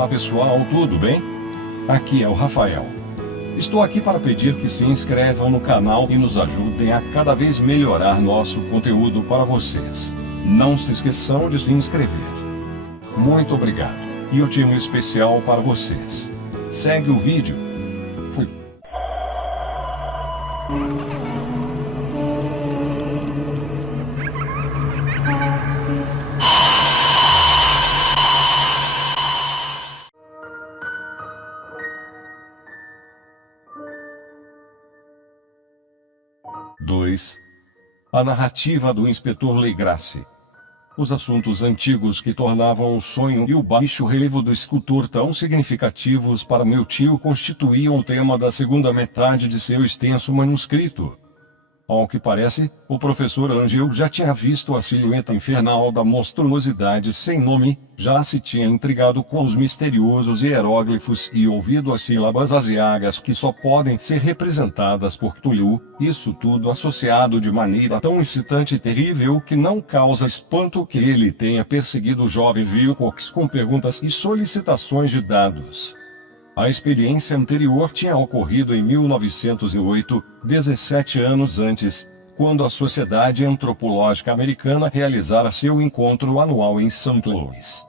Olá pessoal, tudo bem? Aqui é o Rafael. Estou aqui para pedir que se inscrevam no canal e nos ajudem a cada vez melhorar nosso conteúdo para vocês. Não se esqueçam de se inscrever. Muito obrigado. E um time especial para vocês. Segue o vídeo. Fui. A narrativa do Inspetor Legrasse. Os assuntos antigos que tornavam o sonho e o baixo relevo do escultor tão significativos para meu tio constituíam o tema da segunda metade de seu extenso manuscrito. Ao que parece, o professor Angel já tinha visto a silhueta infernal da monstruosidade sem nome, já se tinha intrigado com os misteriosos hieróglifos e ouvido as sílabas asiáticas que só podem ser representadas por Cthulhu, isso tudo associado de maneira tão excitante e terrível que não causa espanto que ele tenha perseguido o jovem Wilcox com perguntas e solicitações de dados. A experiência anterior tinha ocorrido em 1908, 17 anos antes, quando a Sociedade Antropológica Americana realizara seu encontro anual em St. Louis.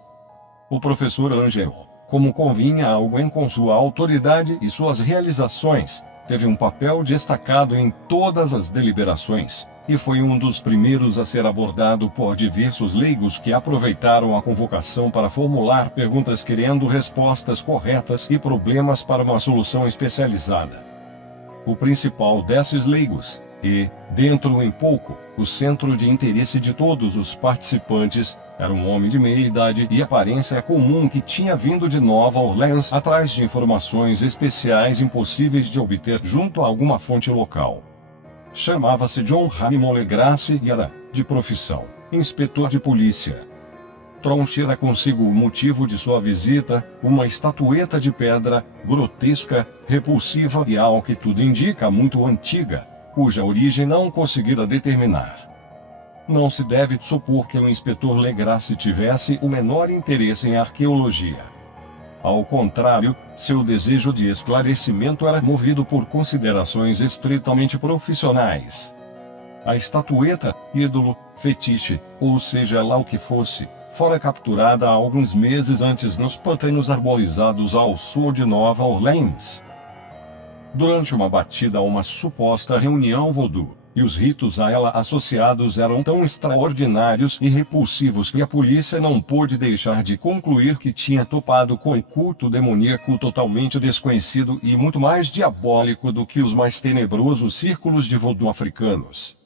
O professor Angel, como convinha a alguém com sua autoridade e suas realizações, teve um papel destacado em todas as deliberações, e foi um dos primeiros a ser abordado por diversos leigos que aproveitaram a convocação para formular perguntas querendo respostas corretas e problemas para uma solução especializada. O principal desses leigos, e, dentro em pouco, o centro de interesse de todos os participantes, era um homem de meia idade e aparência comum que tinha vindo de Nova Orleans atrás de informações especiais impossíveis de obter junto a alguma fonte local. Chamava-se John Raymond Legrasse e era, de profissão, inspetor de polícia. Trouxera consigo o motivo de sua visita, uma estatueta de pedra, grotesca, repulsiva e, ao que tudo indica, muito antiga, cuja origem não conseguira determinar. Não se deve supor que o inspetor Legrasse tivesse o menor interesse em arqueologia. Ao contrário, seu desejo de esclarecimento era movido por considerações estritamente profissionais. A estatueta, ídolo, fetiche, ou seja lá o que fosse, fora capturada há alguns meses antes nos pântanos arborizados ao sul de Nova Orleans. Durante uma batida a uma suposta reunião voodoo, e os ritos a ela associados eram tão extraordinários e repulsivos que a polícia não pôde deixar de concluir que tinha topado com um culto demoníaco totalmente desconhecido e muito mais diabólico do que os mais tenebrosos círculos de voodoo africanos.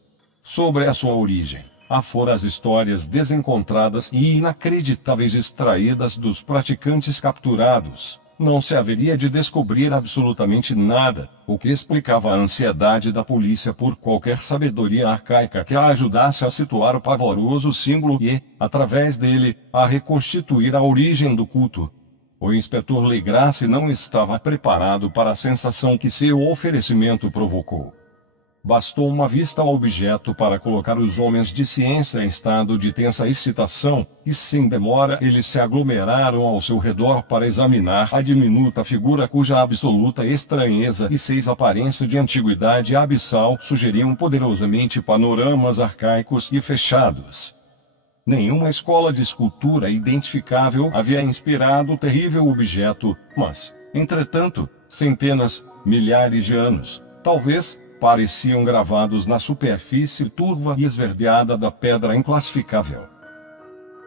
Sobre a sua origem, afora as histórias desencontradas e inacreditáveis extraídas dos praticantes capturados, não se haveria de descobrir absolutamente nada, o que explicava a ansiedade da polícia por qualquer sabedoria arcaica que a ajudasse a situar o pavoroso símbolo e, através dele, a reconstituir a origem do culto. O inspetor Legrasse não estava preparado para a sensação que seu oferecimento provocou. Bastou uma vista ao objeto para colocar os homens de ciência em estado de tensa excitação, e sem demora eles se aglomeraram ao seu redor para examinar a diminuta figura cuja absoluta estranheza e seis aparência de antiguidade abissal sugeriam poderosamente panoramas arcaicos e fechados. Nenhuma escola de escultura identificável havia inspirado o terrível objeto, mas, entretanto, centenas, milhares de anos, talvez, pareciam gravados na superfície turva e esverdeada da pedra inclassificável.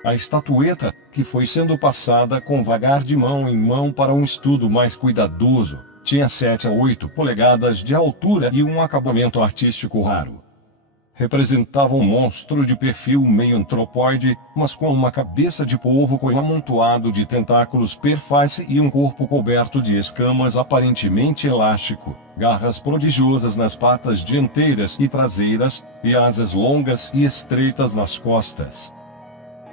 A estatueta, que foi sendo passada com vagar de mão em mão para um estudo mais cuidadoso, tinha 7 a 8 polegadas de altura e um acabamento artístico raro. Representava um monstro de perfil meio antropóide, mas com uma cabeça de polvo com um amontoado de tentáculos per face e um corpo coberto de escamas aparentemente elástico, garras prodigiosas nas patas dianteiras e traseiras, e asas longas e estreitas nas costas.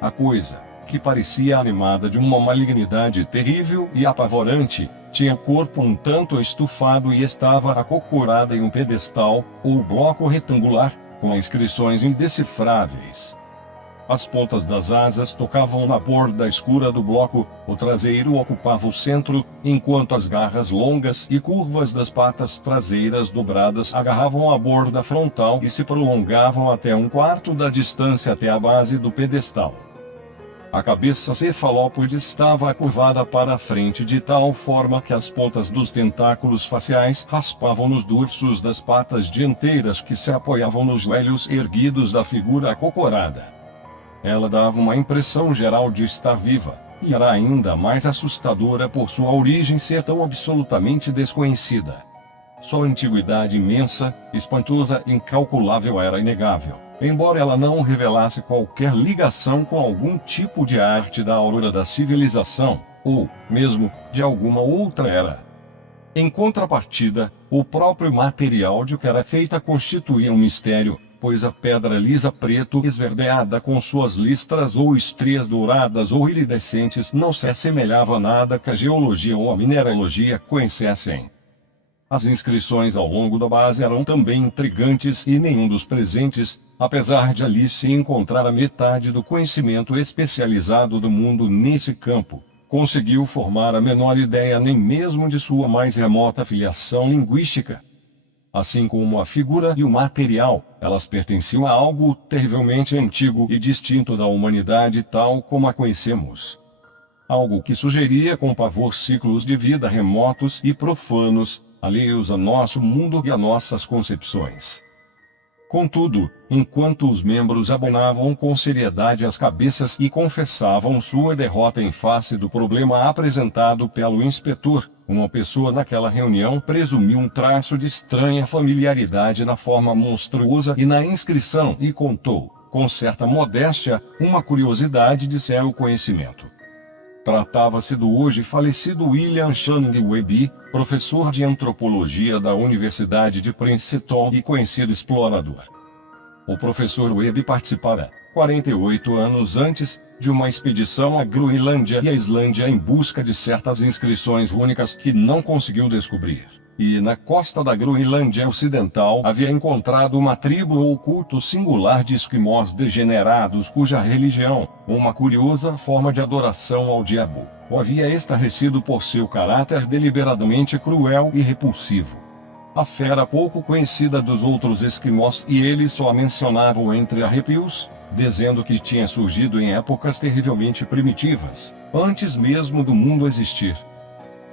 A coisa, que parecia animada de uma malignidade terrível e apavorante, tinha corpo um tanto estufado e estava acocorada em um pedestal, ou bloco retangular, com inscrições indecifráveis. As pontas das asas tocavam na borda escura do bloco, o traseiro ocupava o centro, enquanto as garras longas e curvas das patas traseiras dobradas agarravam a borda frontal e se prolongavam até um quarto da distância até a base do pedestal. A cabeça cefalópode estava curvada para a frente de tal forma que as pontas dos tentáculos faciais raspavam nos dorsos das patas dianteiras que se apoiavam nos joelhos erguidos da figura acocorada. Ela dava uma impressão geral de estar viva, e era ainda mais assustadora por sua origem ser tão absolutamente desconhecida. Sua antiguidade imensa, espantosa e incalculável era inegável, embora ela não revelasse qualquer ligação com algum tipo de arte da aurora da civilização, ou, mesmo, de alguma outra era. Em contrapartida, o próprio material de que era feita constituía um mistério, pois a pedra lisa preto esverdeada com suas listras ou estrias douradas ou iridescentes não se assemelhava a nada que a geologia ou a mineralogia conhecessem. As inscrições ao longo da base eram também intrigantes e nenhum dos presentes, apesar de ali se encontrar a metade do conhecimento especializado do mundo nesse campo, conseguiu formar a menor ideia nem mesmo de sua mais remota filiação linguística. Assim como a figura e o material, elas pertenciam a algo terrivelmente antigo e distinto da humanidade tal como a conhecemos. Algo que sugeria com pavor ciclos de vida remotos e profanos, alheios a nosso mundo e a nossas concepções. Contudo, enquanto os membros abonavam com seriedade as cabeças e confessavam sua derrota em face do problema apresentado pelo inspetor, uma pessoa naquela reunião presumiu um traço de estranha familiaridade na forma monstruosa e na inscrição e contou, com certa modéstia, uma curiosidade de seu conhecimento. Tratava-se do hoje falecido William Channing Webb, professor de antropologia da Universidade de Princeton e conhecido explorador. O professor Webb participara, 48 anos antes, de uma expedição à Groenlândia e à Islândia em busca de certas inscrições rúnicas que não conseguiu descobrir. E na costa da Groenlândia Ocidental havia encontrado uma tribo ou culto singular de esquimós degenerados cuja religião, uma curiosa forma de adoração ao diabo, o havia estarrecido por seu caráter deliberadamente cruel e repulsivo. A fera pouco conhecida dos outros esquimós e eles só a mencionavam entre arrepios, dizendo que tinha surgido em épocas terrivelmente primitivas, antes mesmo do mundo existir.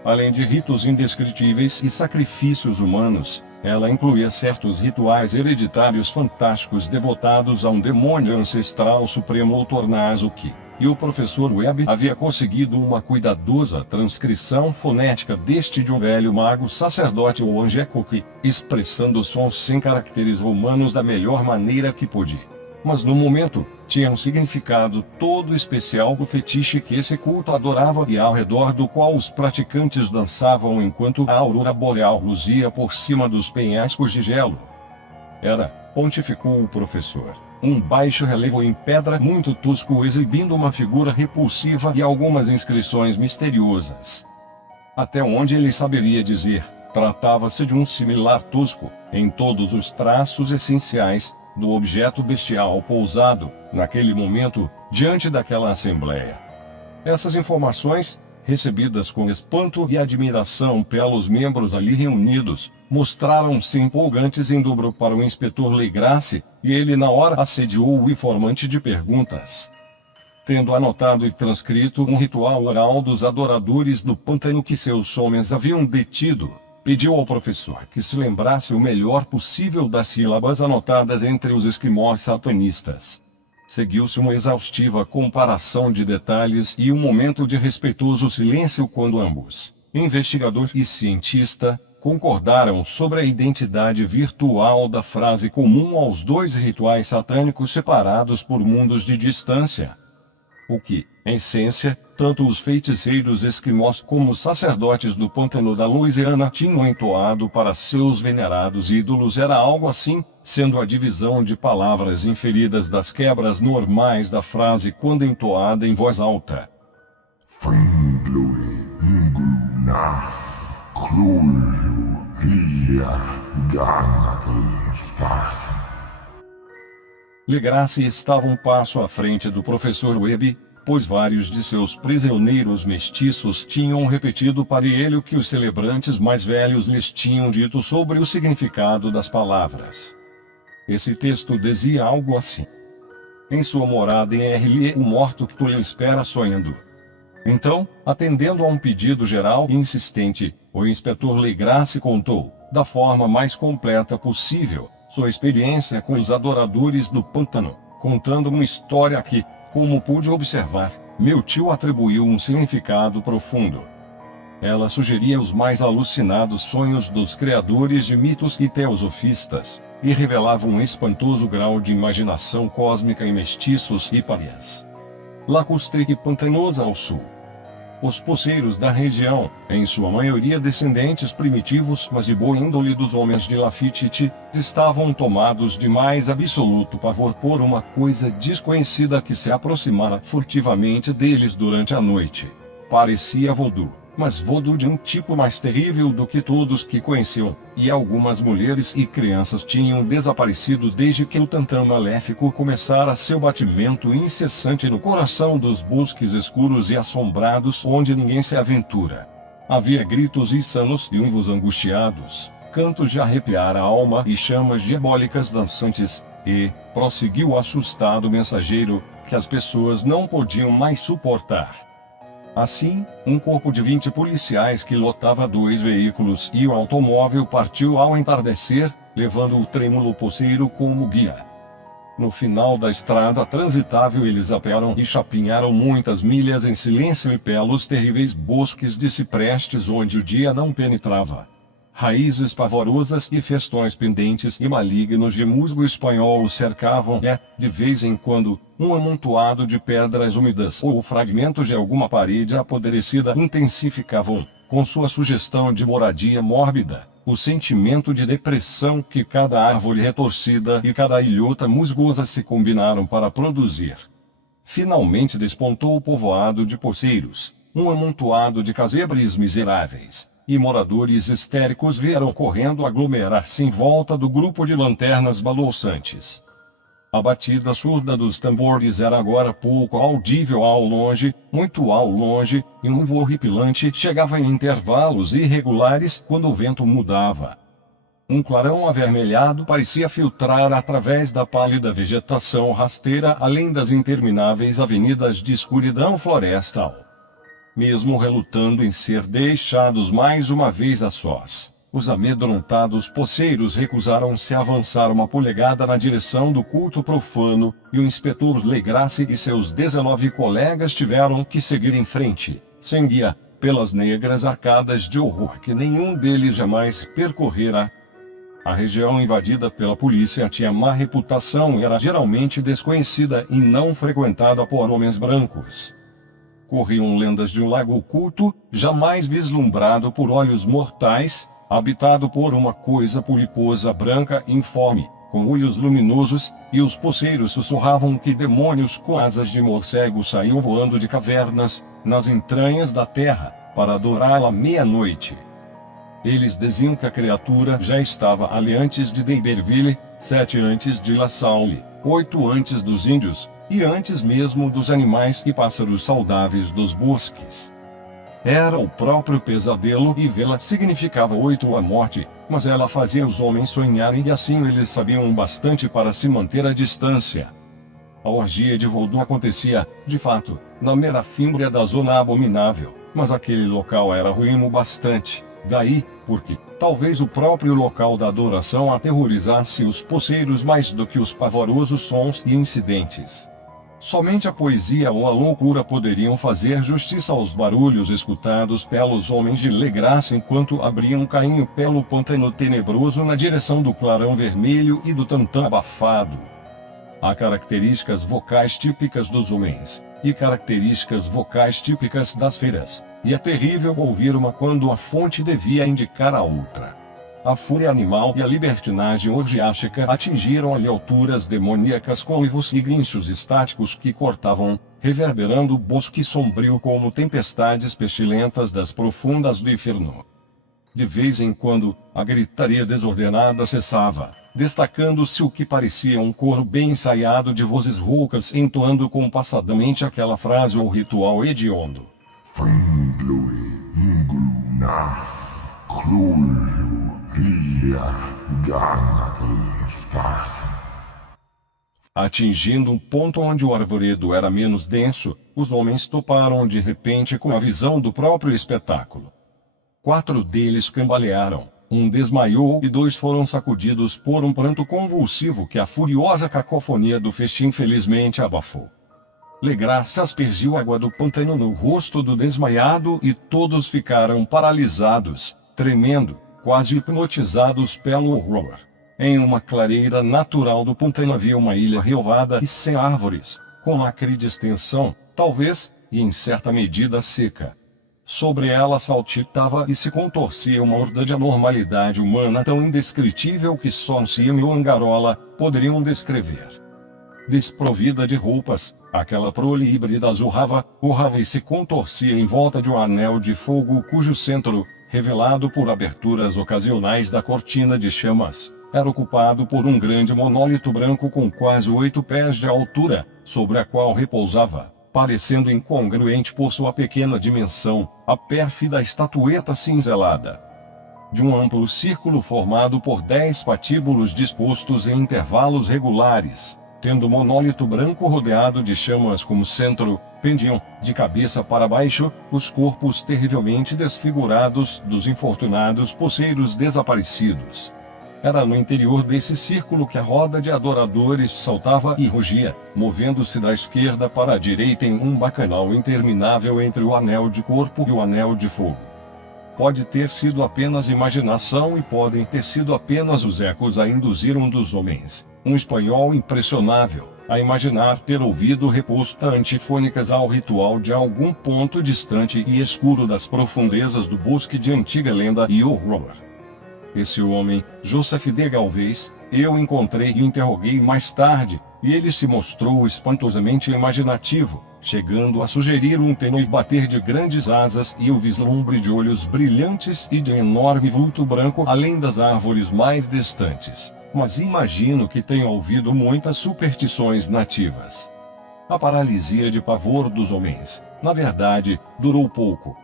Além de ritos indescritíveis e sacrifícios humanos, ela incluía certos rituais hereditários fantásticos devotados a um demônio ancestral supremo ou Tornazuki, e o professor Webb havia conseguido uma cuidadosa transcrição fonética deste de um velho mago sacerdote ou Angekoki, expressando sons sem caracteres romanos da melhor maneira que podia. Mas no momento, tinha um significado todo especial do fetiche que esse culto adorava e ao redor do qual os praticantes dançavam enquanto a aurora boreal luzia por cima dos penhascos de gelo. Era, pontificou o professor, um baixo relevo em pedra muito tosco exibindo uma figura repulsiva e algumas inscrições misteriosas. Até onde ele saberia dizer, tratava-se de um similar tosco, em todos os traços essenciais, do objeto bestial pousado, naquele momento, diante daquela assembleia. Essas informações, recebidas com espanto e admiração pelos membros ali reunidos, mostraram-se empolgantes em dobro para o inspetor Legrasse, e ele na hora assediou o informante de perguntas. Tendo anotado e transcrito um ritual oral dos adoradores do pântano que seus homens haviam detido, pediu ao professor que se lembrasse o melhor possível das sílabas anotadas entre os esquimós satanistas. Seguiu-se uma exaustiva comparação de detalhes e um momento de respeitoso silêncio quando ambos, investigador e cientista, concordaram sobre a identidade virtual da frase comum aos dois rituais satânicos separados por mundos de distância. O que, em essência, tanto os feiticeiros esquimós como os sacerdotes do pântano da Louisiana tinham entoado para seus venerados ídolos era algo assim, sendo a divisão de palavras inferidas das quebras normais da frase quando entoada em voz alta. Legrasse estava um passo à frente do professor Webb, pois vários de seus prisioneiros mestiços tinham repetido para ele o que os celebrantes mais velhos lhes tinham dito sobre o significado das palavras. Esse texto dizia algo assim: em sua morada em RLE, o morto que lhe espera sonhando. Então, atendendo a um pedido geral e insistente, o inspetor Legrasse contou, da forma mais completa possível, sua experiência com os adoradores do pântano, contando uma história que, como pude observar, meu tio atribuiu um significado profundo. Ela sugeria os mais alucinados sonhos dos criadores de mitos e teosofistas, e revelava um espantoso grau de imaginação cósmica em mestiços e párias. Lacustre e Pantanosa ao sul. Os poceiros da região, em sua maioria descendentes primitivos mas de boa índole dos homens de Lafite, estavam tomados de mais absoluto pavor por uma coisa desconhecida que se aproximara furtivamente deles durante a noite. Parecia voodoo, mas voodoo de um tipo mais terrível do que todos que conheciam, e algumas mulheres e crianças tinham desaparecido desde que o tantã maléfico começara seu batimento incessante no coração dos bosques escuros e assombrados onde ninguém se aventura. Havia gritos insanos de uivos angustiados, cantos de arrepiar a alma e chamas diabólicas dançantes, e, prosseguiu o assustado mensageiro, que as pessoas não podiam mais suportar. Assim, um corpo de 20 policiais que lotava 2 veículos e o automóvel partiu ao entardecer, levando o trêmulo poceiro como guia. No final da estrada transitável eles apearam e chapinharam muitas milhas em silêncio e pelos terríveis bosques de ciprestes onde o dia não penetrava. Raízes pavorosas e festões pendentes e malignos de musgo espanhol os cercavam e, de vez em quando, um amontoado de pedras úmidas ou fragmentos de alguma parede apodrecida intensificavam, com sua sugestão de moradia mórbida, o sentimento de depressão que cada árvore retorcida e cada ilhota musgosa se combinaram para produzir. Finalmente despontou o povoado de poceiros, um amontoado de casebres miseráveis. E moradores histéricos vieram correndo aglomerar-se em volta do grupo de lanternas balouçantes. A batida surda dos tambores era agora pouco audível ao longe, muito ao longe, e um voo horripilante chegava em intervalos irregulares quando o vento mudava. Um clarão avermelhado parecia filtrar através da pálida vegetação rasteira além das intermináveis avenidas de escuridão florestal. Mesmo relutando em ser deixados mais uma vez a sós, os amedrontados poceiros recusaram-se a avançar uma polegada na direção do culto profano, e o inspetor Legrasse e seus 19 colegas tiveram que seguir em frente, sem guia, pelas negras arcadas de horror que nenhum deles jamais percorrera. A região invadida pela polícia tinha má reputação e era geralmente desconhecida e não frequentada por homens brancos. Corriam lendas de um lago oculto, jamais vislumbrado por olhos mortais, habitado por uma coisa poliposa branca informe, com olhos luminosos, e os poceiros sussurravam que demônios com asas de morcego saíam voando de cavernas, nas entranhas da terra, para adorá-la à meia-noite. Eles diziam que a criatura já estava ali antes de D'Iberville, 7 antes de La Salle, 8 antes dos índios, e antes mesmo dos animais e pássaros saudáveis dos bosques. Era o próprio pesadelo e vê-la significava 8 a morte, mas ela fazia os homens sonharem e assim eles sabiam bastante para se manter à distância. A orgia de voodoo acontecia, de fato, na mera fímbria da zona abominável, mas aquele local era ruim o bastante, daí, porque, talvez o próprio local da adoração aterrorizasse os poceiros mais do que os pavorosos sons e incidentes. Somente a poesia ou a loucura poderiam fazer justiça aos barulhos escutados pelos homens de Legrasse enquanto abriam caminho pelo pântano tenebroso na direção do clarão vermelho e do tantã abafado. Há características vocais típicas dos homens, e características vocais típicas das feras, e é terrível ouvir uma quando a fonte devia indicar a outra. A fúria animal e a libertinagem orgiástica atingiram-lhe alturas demoníacas com uivos e guinchos estáticos que cortavam, reverberando o bosque sombrio como tempestades pestilentas das profundas do inferno. De vez em quando, a gritaria desordenada cessava, destacando-se o que parecia um coro bem ensaiado de vozes roucas entoando compassadamente aquela frase ou ritual hediondo. Atingindo um ponto onde o arvoredo era menos denso, os homens toparam de repente com a visão do próprio espetáculo. 4 deles cambalearam, 1 desmaiou e 2 foram sacudidos por um pranto convulsivo que a furiosa cacofonia do festim felizmente abafou. Legrasse aspergiu água do pântano no rosto do desmaiado e todos ficaram paralisados, tremendo, quase hipnotizados pelo horror. Em uma clareira natural do pântano havia uma ilha relvada e sem árvores, com acre extensão, talvez, e em certa medida seca. Sobre ela saltitava e se contorcia uma horda de anormalidade humana tão indescritível que só um Siame ou Angarola poderiam descrever. Desprovida de roupas, aquela prole híbrida urrava e se contorcia em volta de um anel de fogo cujo centro, revelado por aberturas ocasionais da cortina de chamas, era ocupado por um grande monólito branco com quase 8 pés de altura, sobre a qual repousava, parecendo incongruente por sua pequena dimensão, a pérfida estatueta cinzelada. De um amplo círculo formado por 10 patíbulos dispostos em intervalos regulares, tendo o monólito branco rodeado de chamas como centro, pendiam, de cabeça para baixo, os corpos terrivelmente desfigurados dos infortunados poceiros desaparecidos. Era no interior desse círculo que a roda de adoradores saltava e rugia, movendo-se da esquerda para a direita em um bacanal interminável entre o anel de corpo e o anel de fogo. Pode ter sido apenas imaginação e podem ter sido apenas os ecos a induzir um dos homens, um espanhol impressionável, a imaginar ter ouvido respostas antifônicas ao ritual de algum ponto distante e escuro das profundezas do bosque de antiga lenda e horror. Esse homem, Joseph de Galvez, eu encontrei e interroguei mais tarde, e ele se mostrou espantosamente imaginativo, chegando a sugerir um tênue bater de grandes asas e o vislumbre de olhos brilhantes e de enorme vulto branco além das árvores mais distantes. Mas imagino que tenha ouvido muitas superstições nativas. A paralisia de pavor dos homens, na verdade, durou pouco.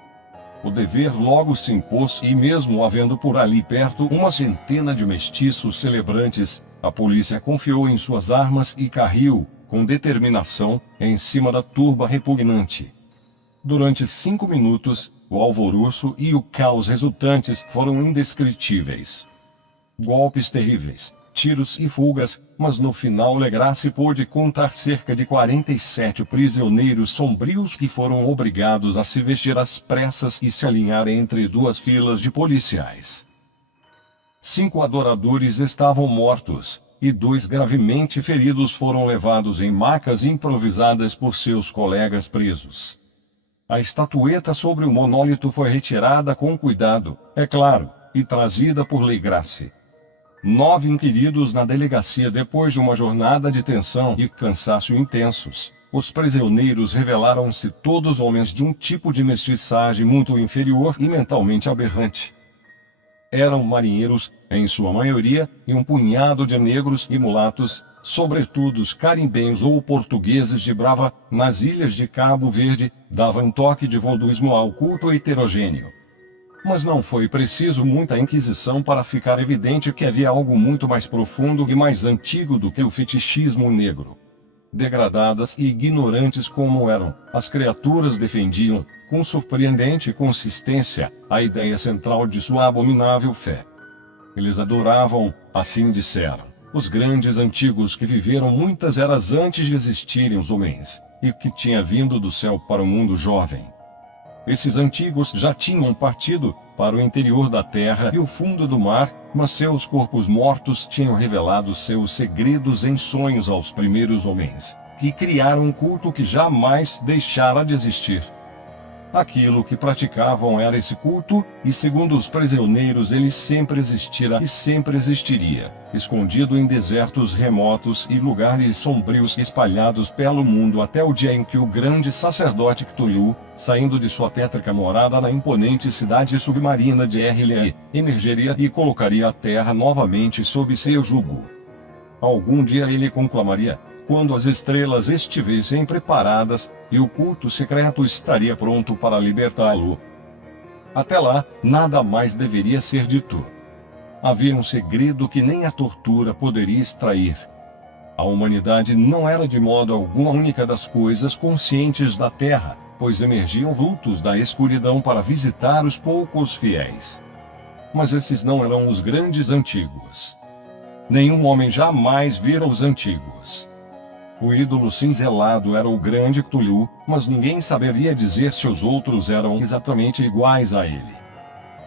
O dever logo se impôs e mesmo havendo por ali perto uma centena de mestiços celebrantes, a polícia confiou em suas armas e carril, com determinação, em cima da turba repugnante. Durante 5 minutos, o alvoroço e o caos resultantes foram indescritíveis. Golpes terríveis, tiros e fugas, mas no final Legrasse pôde contar cerca de 47 prisioneiros sombrios que foram obrigados a se vestir às pressas e se alinhar entre 2 filas de policiais. 5 adoradores estavam mortos, e 2 gravemente feridos foram levados em macas improvisadas por seus colegas presos. A estatueta sobre o monólito foi retirada com cuidado, é claro, e trazida por Legrasse. 9 inquiridos na delegacia depois de uma jornada de tensão e cansaço intensos. Os prisioneiros revelaram-se todos homens de um tipo de mestiçagem muito inferior e mentalmente aberrante. Eram marinheiros, em sua maioria, e um punhado de negros e mulatos, sobretudo os caribenhos ou portugueses de Brava, nas ilhas de Cabo Verde, davam um toque de voduísmo ao culto heterogêneo. Mas não foi preciso muita inquisição para ficar evidente que havia algo muito mais profundo e mais antigo do que o fetichismo negro. Degradadas e ignorantes como eram, as criaturas defendiam, com surpreendente consistência, a ideia central de sua abominável fé. Eles adoravam, assim disseram, os grandes antigos que viveram muitas eras antes de existirem os homens, e que tinha vindo do céu para o mundo jovem. Esses antigos já tinham partido para o interior da terra e o fundo do mar, mas seus corpos mortos tinham revelado seus segredos em sonhos aos primeiros homens, que criaram um culto que jamais deixara de existir. Aquilo que praticavam era esse culto, e segundo os prisioneiros ele sempre existira e sempre existiria, escondido em desertos remotos e lugares sombrios espalhados pelo mundo até o dia em que o grande sacerdote Cthulhu, saindo de sua tétrica morada na imponente cidade submarina de Errlia, emergeria e colocaria a Terra novamente sob seu jugo. Algum dia ele conclamaria, quando as estrelas estivessem preparadas, e o culto secreto estaria pronto para libertá-lo. Até lá, nada mais deveria ser dito. Havia um segredo que nem a tortura poderia extrair. A humanidade não era de modo algum a única das coisas conscientes da Terra, pois emergiam vultos da escuridão para visitar os poucos fiéis. Mas esses não eram os grandes antigos. Nenhum homem jamais vira os antigos. O ídolo cinzelado era o grande Cthulhu, mas ninguém saberia dizer se os outros eram exatamente iguais a ele.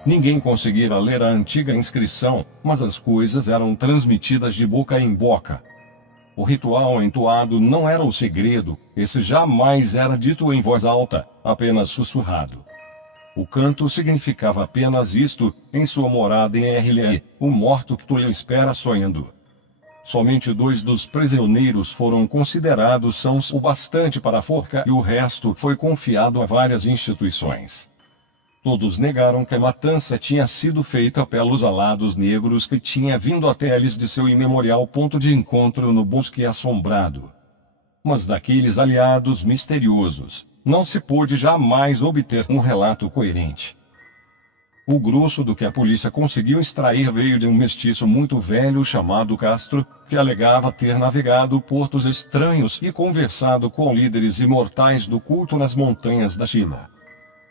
Ninguém conseguira ler a antiga inscrição, mas as coisas eram transmitidas de boca em boca. O ritual entoado não era o segredo, esse jamais era dito em voz alta, apenas sussurrado. O canto significava apenas isto: em sua morada em Errlia, o morto Cthulhu espera sonhando. Somente 2 dos prisioneiros foram considerados sãos o bastante para a forca e o resto foi confiado a várias instituições. Todos negaram que a matança tinha sido feita pelos alados negros que tinha vindo até eles de seu imemorial ponto de encontro no bosque assombrado. Mas daqueles aliados misteriosos, não se pôde jamais obter um relato coerente. O grosso do que a polícia conseguiu extrair veio de um mestiço muito velho chamado Castro, que alegava ter navegado portos estranhos e conversado com líderes imortais do culto nas montanhas da China.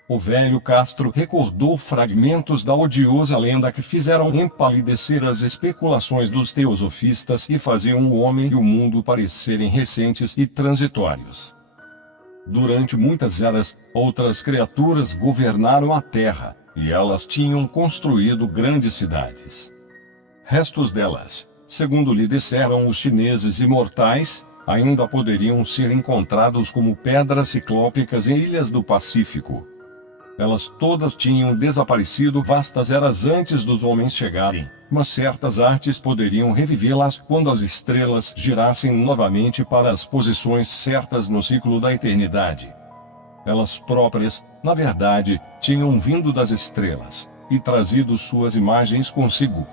O velho Castro recordou fragmentos da odiosa lenda que fizeram empalidecer as especulações dos teosofistas e faziam o homem e o mundo parecerem recentes e transitórios. Durante muitas eras, outras criaturas governaram a Terra, e elas tinham construído grandes cidades. Restos delas, segundo lhe disseram os chineses imortais, ainda poderiam ser encontrados como pedras ciclópicas em ilhas do Pacífico. Elas todas tinham desaparecido vastas eras antes dos homens chegarem, mas certas artes poderiam revivê-las quando as estrelas girassem novamente para as posições certas no ciclo da eternidade. Elas próprias, na verdade, tinham vindo das estrelas, e trazido suas imagens consigo.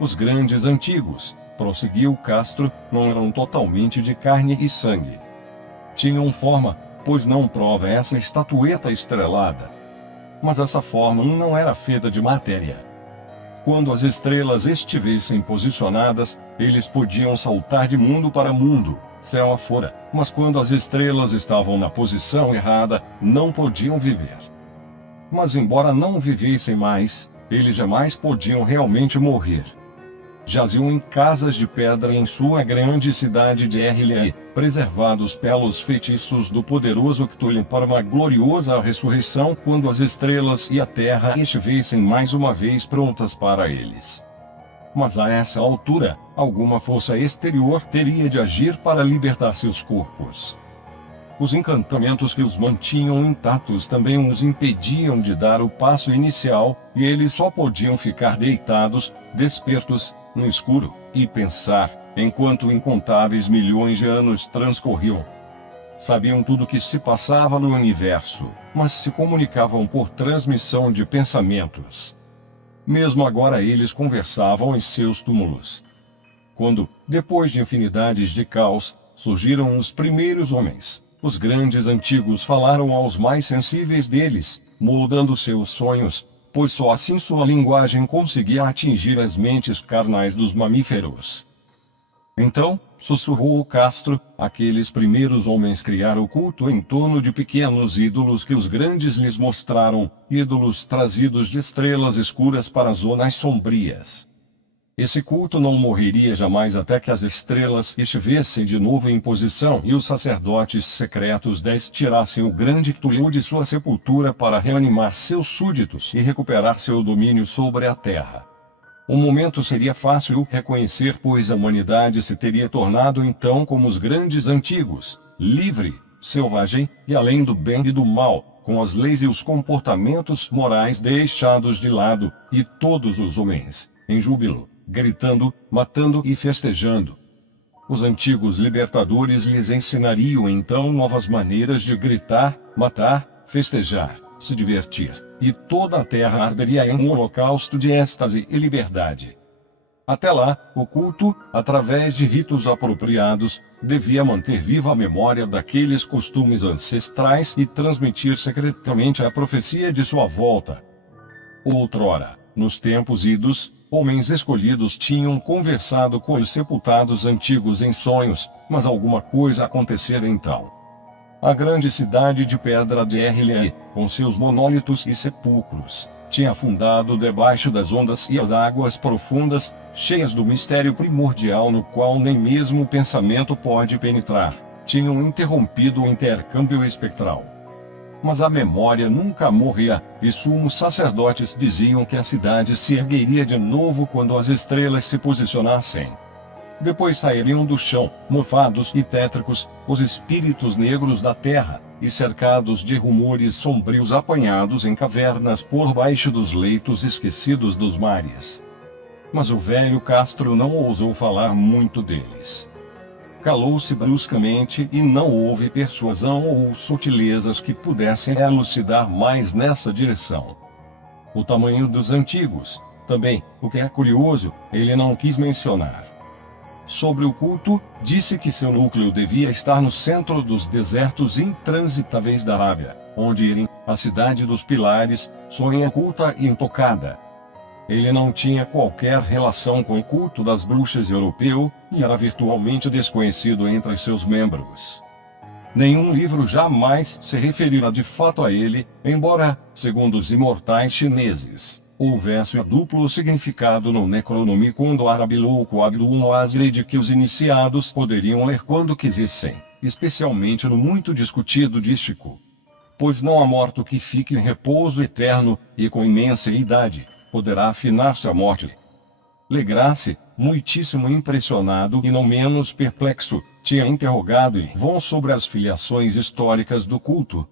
Os grandes antigos, prosseguiu Castro, não eram totalmente de carne e sangue. Tinham forma, pois não prova essa estatueta estrelada. Mas essa forma não era feita de matéria. Quando as estrelas estivessem posicionadas, eles podiam saltar de mundo para mundo, céu afora, mas quando as estrelas estavam na posição errada, não podiam viver. Mas embora não vivessem mais, eles jamais podiam realmente morrer. Jaziam em casas de pedra em sua grande cidade de Errlia, preservados pelos feitiços do poderoso Cthulhu para uma gloriosa ressurreição quando as estrelas e a terra estivessem mais uma vez prontas para eles. Mas a essa altura, alguma força exterior teria de agir para libertar seus corpos. Os encantamentos que os mantinham intactos também os impediam de dar o passo inicial, e eles só podiam ficar deitados, despertos, no escuro, e pensar, enquanto incontáveis milhões de anos transcorriam. Sabiam tudo o que se passava no universo, mas se comunicavam por transmissão de pensamentos. Mesmo agora eles conversavam em seus túmulos. Quando, depois de infinidades de caos, surgiram os primeiros homens, os grandes antigos falaram aos mais sensíveis deles, moldando seus sonhos, pois só assim sua linguagem conseguia atingir as mentes carnais dos mamíferos. Então, sussurrou Castro, aqueles primeiros homens criaram o culto em torno de pequenos ídolos que os grandes lhes mostraram, ídolos trazidos de estrelas escuras para zonas sombrias. Esse culto não morreria jamais até que as estrelas estivessem de novo em posição e os sacerdotes secretos tirassem o grande Cthulhu de sua sepultura para reanimar seus súditos e recuperar seu domínio sobre a terra. O momento seria fácil reconhecer, pois a humanidade se teria tornado então como os grandes antigos, livre, selvagem, e além do bem e do mal, com as leis e os comportamentos morais deixados de lado, e todos os homens, em júbilo, gritando, matando e festejando. Os antigos libertadores lhes ensinariam então novas maneiras de gritar, matar, festejar, se divertir, e toda a terra arderia em um holocausto de êxtase e liberdade. Até lá, o culto, através de ritos apropriados, devia manter viva a memória daqueles costumes ancestrais e transmitir secretamente a profecia de sua volta. Outrora, nos tempos idos, homens escolhidos tinham conversado com os sepultados antigos em sonhos, mas alguma coisa acontecera então. A grande cidade de pedra de Erle, com seus monólitos e sepulcros, tinha afundado debaixo das ondas e as águas profundas, cheias do mistério primordial no qual nem mesmo o pensamento pode penetrar, tinham interrompido o intercâmbio espectral. Mas a memória nunca morria, e sumos sacerdotes diziam que a cidade se ergueria de novo quando as estrelas se posicionassem. Depois sairiam do chão, mofados e tétricos, os espíritos negros da terra, e cercados de rumores sombrios apanhados em cavernas por baixo dos leitos esquecidos dos mares. Mas o velho Castro não ousou falar muito deles. Calou-se bruscamente e não houve persuasão ou sutilezas que pudessem elucidar mais nessa direção. O tamanho dos antigos, também, o que é curioso, ele não quis mencionar. Sobre o culto, disse que seu núcleo devia estar no centro dos desertos intransitáveis da Arábia, onde Irim, a cidade dos pilares, sonha culta e intocada. Ele não tinha qualquer relação com o culto das bruxas europeu, e era virtualmente desconhecido entre seus membros. Nenhum livro jamais se referirá de fato a ele, embora, segundo os imortais chineses, houvesse um duplo significado no Necronomicon do árabe louco Abdul Azri de que os iniciados poderiam ler quando quisessem, especialmente no muito discutido dístico. Pois não há morto que fique em repouso eterno, e com imensa idade, poderá afinar-se a morte. Legrasse, muitíssimo impressionado e não menos perplexo, tinha interrogado Yvon sobre as filiações históricas do culto.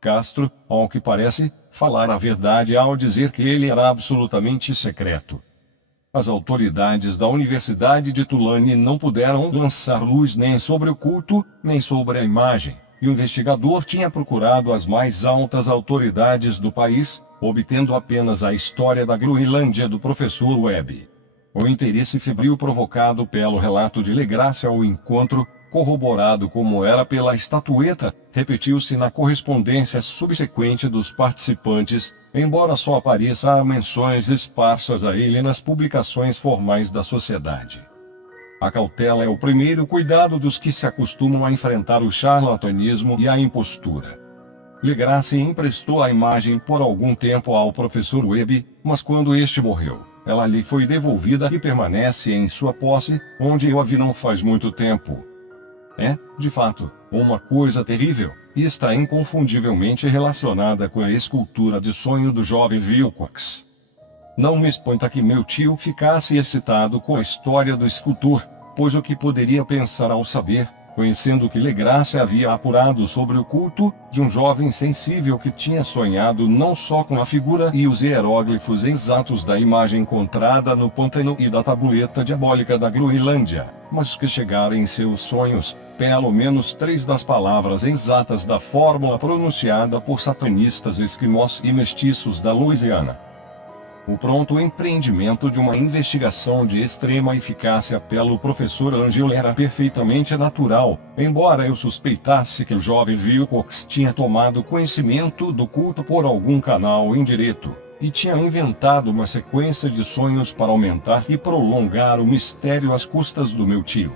Castro, ao que parece, falara a verdade ao dizer que ele era absolutamente secreto. As autoridades da Universidade de Tulane não puderam lançar luz nem sobre o culto, nem sobre a imagem, e o investigador tinha procurado as mais altas autoridades do país, obtendo apenas a história da Groenlândia do professor Webb. O interesse febril provocado pelo relato de Legrasse ao encontro, corroborado como era pela estatueta, repetiu-se na correspondência subsequente dos participantes, embora só apareça a menções esparsas a ele nas publicações formais da sociedade. A cautela é o primeiro cuidado dos que se acostumam a enfrentar o charlatanismo e a impostura. Legrasse emprestou a imagem por algum tempo ao professor Webb, mas quando este morreu, ela lhe foi devolvida e permanece em sua posse, onde eu a vi não faz muito tempo. É, de fato, uma coisa terrível, e está inconfundivelmente relacionada com a escultura de sonho do jovem Wilcox. Não me espanta que meu tio ficasse excitado com a história do escultor, pois o que poderia pensar ao saber, conhecendo que Legrasse havia apurado sobre o culto de um jovem sensível que tinha sonhado não só com a figura e os hieróglifos exatos da imagem encontrada no pântano e da tabuleta diabólica da Groenlândia, mas que chegara em seus sonhos, pelo menos 3 das palavras exatas da fórmula pronunciada por satanistas esquimós e mestiços da Louisiana. O pronto empreendimento de uma investigação de extrema eficácia pelo professor Angel era perfeitamente natural, embora eu suspeitasse que o jovem Wilcox tinha tomado conhecimento do culto por algum canal indireto, e tinha inventado uma sequência de sonhos para aumentar e prolongar o mistério às custas do meu tio.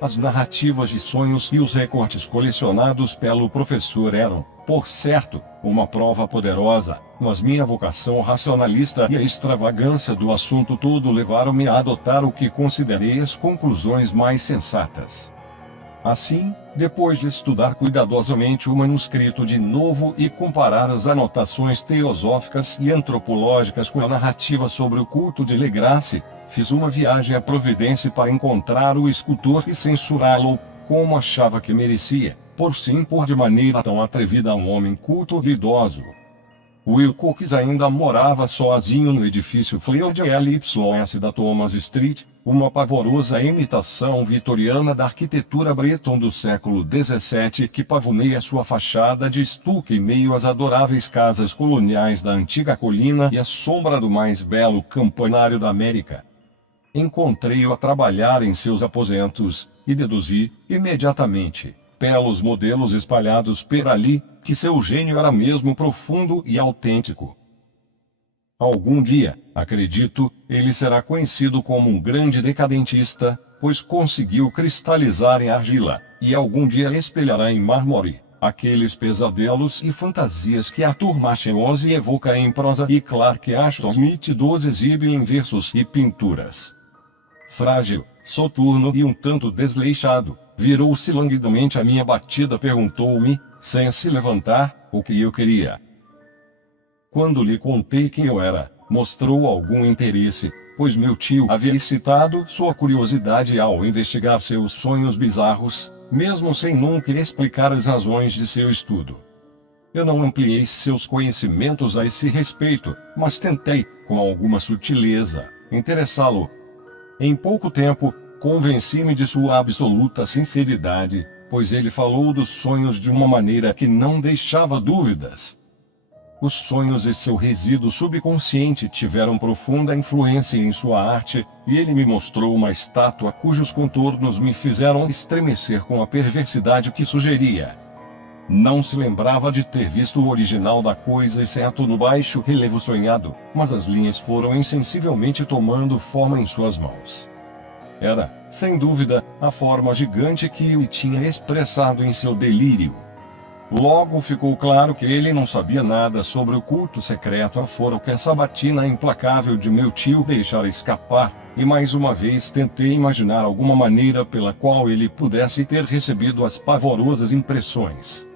As narrativas de sonhos e os recortes colecionados pelo professor eram, por certo, uma prova poderosa, mas minha vocação racionalista e a extravagância do assunto todo levaram-me a adotar o que considerei as conclusões mais sensatas. Assim, depois de estudar cuidadosamente o manuscrito de novo e comparar as anotações teosóficas e antropológicas com a narrativa sobre o culto de Legrasse, fiz uma viagem à Providência para encontrar o escultor e censurá-lo, como achava que merecia, por se impor de maneira tão atrevida a um homem culto e idoso. Wilcox ainda morava sozinho no edifício Field LYS da Thomas Street, uma pavorosa imitação vitoriana da arquitetura breton do século XVII que pavoneia sua fachada de estuque em meio às adoráveis casas coloniais da antiga colina e à sombra do mais belo campanário da América. Encontrei-o a trabalhar em seus aposentos, e deduzi, imediatamente, pelos modelos espalhados por ali, que seu gênio era mesmo profundo e autêntico. Algum dia, acredito, ele será conhecido como um grande decadentista, pois conseguiu cristalizar em argila, e algum dia espelhará em mármore aqueles pesadelos e fantasias que Arthur Machen evoca em prosa e Clark Ashton Smith exibe em versos e pinturas. Frágil, soturno e um tanto desleixado, virou-se languidamente à minha batida, perguntou-me, sem se levantar, o que eu queria. Quando lhe contei quem eu era, mostrou algum interesse, pois meu tio havia excitado sua curiosidade ao investigar seus sonhos bizarros, mesmo sem nunca explicar as razões de seu estudo. Eu não ampliei seus conhecimentos a esse respeito, mas tentei, com alguma sutileza, interessá-lo. Em pouco tempo, convenci-me de sua absoluta sinceridade, pois ele falou dos sonhos de uma maneira que não deixava dúvidas. Os sonhos e seu resíduo subconsciente tiveram profunda influência em sua arte, e ele me mostrou uma estátua cujos contornos me fizeram estremecer com a perversidade que sugeria. Não se lembrava de ter visto o original da coisa exceto no baixo relevo sonhado, mas as linhas foram insensivelmente tomando forma em suas mãos. Era, sem dúvida, a forma gigante que o tinha expressado em seu delírio. Logo ficou claro que ele não sabia nada sobre o culto secreto afora que a sabatina implacável de meu tio deixara escapar, e mais uma vez tentei imaginar alguma maneira pela qual ele pudesse ter recebido as pavorosas impressões.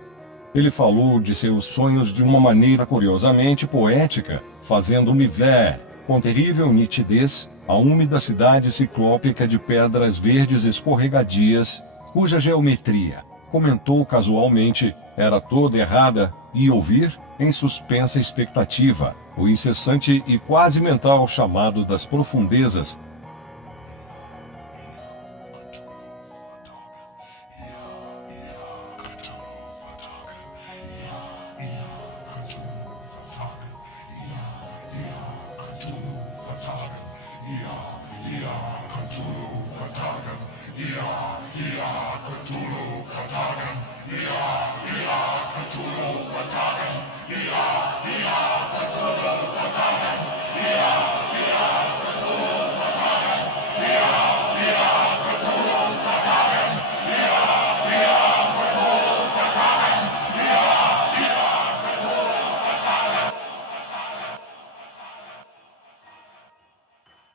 Ele falou de seus sonhos de uma maneira curiosamente poética, fazendo-me ver, com terrível nitidez, a úmida cidade ciclópica de pedras verdes escorregadias, cuja geometria, comentou casualmente, era toda errada, e ouvir, em suspensa expectativa, o incessante e quase mental chamado das profundezas.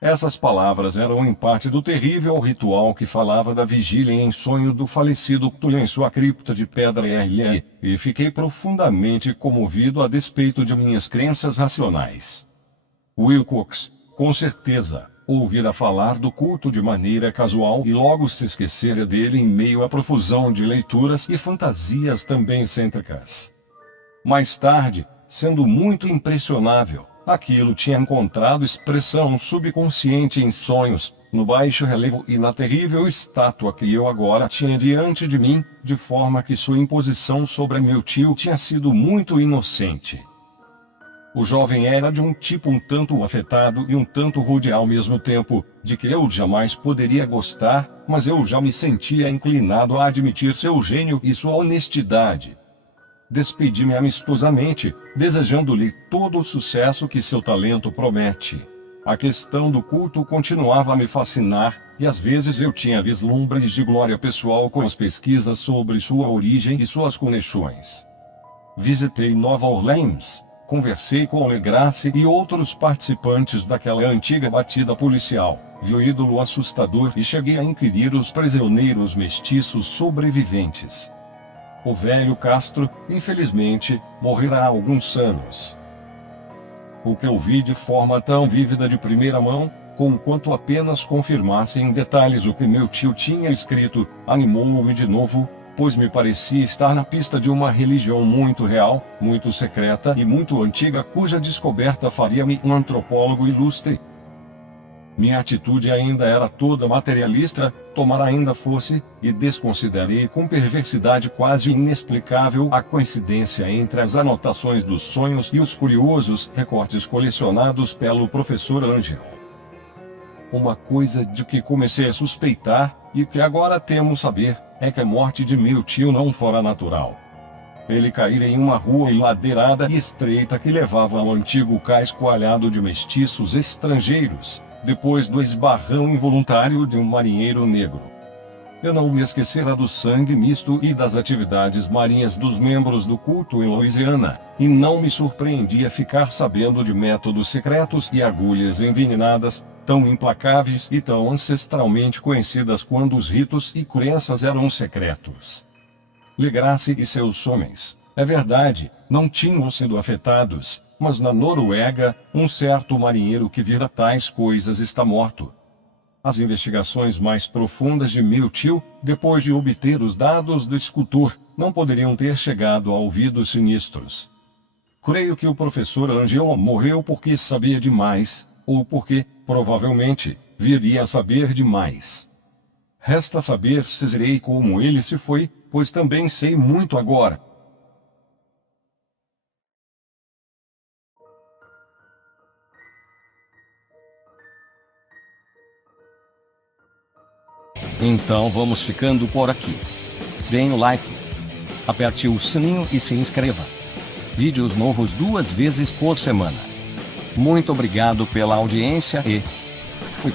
Essas palavras eram em parte do terrível ritual que falava da vigília em sonho do falecido Cthulhu em sua cripta de pedra RLE, e fiquei profundamente comovido a despeito de minhas crenças racionais. Wilcox, com certeza, ouvira falar do culto de maneira casual e logo se esquecera dele em meio à profusão de leituras e fantasias também excêntricas. Mais tarde, sendo muito impressionável, aquilo tinha encontrado expressão subconsciente em sonhos, no baixo relevo e na terrível estátua que eu agora tinha diante de mim, de forma que sua imposição sobre meu tio tinha sido muito inocente. O jovem era de um tipo um tanto afetado e um tanto rude ao mesmo tempo, de que eu jamais poderia gostar, mas eu já me sentia inclinado a admitir seu gênio e sua honestidade. Despedi-me amistosamente, desejando-lhe todo o sucesso que seu talento promete. A questão do culto continuava a me fascinar, e às vezes eu tinha vislumbres de glória pessoal com as pesquisas sobre sua origem e suas conexões. Visitei Nova Orleans, conversei com Legrasse e outros participantes daquela antiga batida policial, vi o ídolo assustador e cheguei a inquirir os prisioneiros mestiços sobreviventes. O velho Castro, infelizmente, morrerá há alguns anos. O que eu vi de forma tão vívida de primeira mão, conquanto apenas confirmasse em detalhes o que meu tio tinha escrito, animou-me de novo, pois me parecia estar na pista de uma religião muito real, muito secreta e muito antiga, cuja descoberta faria-me um antropólogo ilustre. Minha atitude ainda era toda materialista, tomara ainda fosse, e desconsiderei com perversidade quase inexplicável a coincidência entre as anotações dos sonhos e os curiosos recortes colecionados pelo professor Ângelo. Uma coisa de que comecei a suspeitar, e que agora temo saber, é que a morte de meu tio não fora natural. Ele caíra em uma rua enladeirada e estreita que levava ao antigo cais coalhado de mestiços estrangeiros, depois do esbarrão involuntário de um marinheiro negro. Eu não me esquecera do sangue misto e das atividades marinhas dos membros do culto em Louisiana, e não me surpreendia ficar sabendo de métodos secretos e agulhas envenenadas, tão implacáveis e tão ancestralmente conhecidas quando os ritos e crenças eram secretos. Legrasse e seus homens, é verdade, não tinham sido afetados, mas na Noruega, um certo marinheiro que vira tais coisas está morto. As investigações mais profundas de meu tio, depois de obter os dados do escultor, não poderiam ter chegado a ouvidos sinistros. Creio que o professor Ângelo morreu porque sabia demais, ou porque, provavelmente, viria a saber demais. Resta saber se serei como ele se foi, pois também sei muito agora. Então vamos ficando por aqui. Deem o like, aperte o sininho e se inscreva. Vídeos novos 2 vezes por semana. Muito obrigado pela audiência e fui.